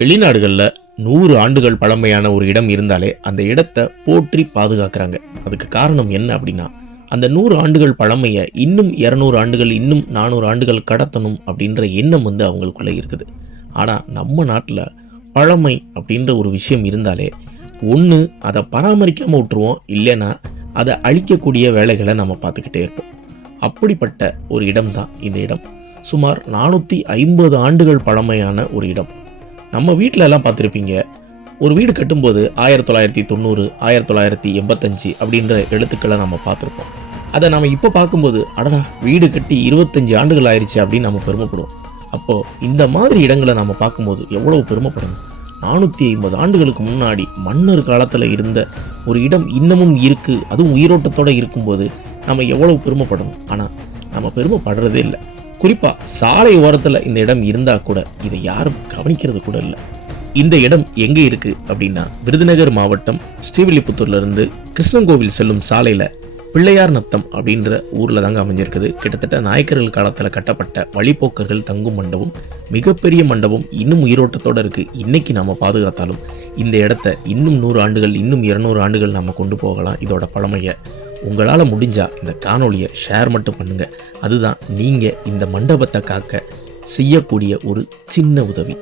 வெளிநாடுகளில் நூறு ஆண்டுகள் பழமையான ஒரு இடம் இருந்தாலே அந்த இடத்தை போற்றி பாதுகாக்கிறாங்க. அதுக்கு காரணம் என்ன அப்படின்னா அந்த நூறு ஆண்டுகள் பழமையை இன்னும் இரநூறு ஆண்டுகள் இன்னும் நானூறு ஆண்டுகள் கடத்தணும் அப்படின்ற எண்ணம் வந்து அவங்களுக்குள்ளே இருக்குது. ஆனால் நம்ம நாட்டில் பழமை அப்படின்ற ஒரு விஷயம் இருந்தாலே ஒன்று அதை பராமரிக்காமல் விட்டுருவோம் இல்லைன்னா அதை அழிக்கக்கூடிய வேலைகளை நம்ம பார்த்துக்கிட்டே இருப்போம். அப்படிப்பட்ட ஒரு இடம் தான் இந்த இடம். சுமார் நானூற்றி ஐம்பது ஆண்டுகள் பழமையான ஒரு இடம். நம்ம வீட்டில எல்லாம் பார்த்துருப்பீங்க. ஒரு வீடு கட்டும்போது ஆயிரத்தி தொள்ளாயிரத்தி தொண்ணூறு ஆயிரத்தி தொள்ளாயிரத்தி எண்பத்தஞ்சு அப்படின்ற எழுத்துக்களை நம்ம பார்த்துருப்போம். அதை நம்ம இப்போ பார்க்கும்போது அடடா வீடு கட்டி இருபத்தஞ்சு ஆண்டுகள் ஆயிடுச்சு அப்படின்னு நம்ம பெருமைப்படுவோம். அப்போது இந்த மாதிரி இடங்களை நம்ம பார்க்கும்போது எவ்வளவு பெருமைப்படணும்? நானூற்றி ஐம்பது ஆண்டுகளுக்கு முன்னாடி மன்னர் காலத்தில் இருந்த ஒரு இடம் இன்னமும் இருக்குது அதுவும் உயிரோட்டத்தோடு இருக்கும்போது நம்ம எவ்வளவு பெருமைப்படணும்? ஆனால் நம்ம பெருமைப்படுறதே இல்லை. குறிப்பாக சாலை ஓரத்தில் இந்த இடம் இருந்தால் கூட இதை யாரும் கவனிக்கிறது கூட இல்லை. இந்த இடம் எங்கே இருக்கு அப்படின்னா விருதுநகர் மாவட்டம் ஸ்ரீவில்லிபுத்தூர்ல இருந்து கிருஷ்ணங்கோவில் செல்லும் சாலையில் பிள்ளையார் நத்தம் அப்படின்ற ஊரில் தாங்க அமைஞ்சிருக்குது. கிட்டத்தட்ட நாயக்கர்கள் காலத்தில் கட்டப்பட்ட வழிபோக்கர்கள் தங்கும் மண்டபம் மிகப்பெரிய மண்டபம் இன்னும் உயிரோட்டத்தோடு இருக்குது இன்னைக்கு நம்ம பாதுகாத்தாலும் இந்த இடத்த இன்னும் நூறு ஆண்டுகள் இன்னும் இருநூறு ஆண்டுகள் நம்ம கொண்டு போகலாம். இதோட பழமையை உங்களால் முடிஞ்சால் இந்த காணொளியை ஷேர் மட்டும் பண்ணுங்கள் அதுதான் நீங்கள் இந்த மண்டபத்தை காக்க செய்யக்கூடிய ஒரு சின்ன உதவி.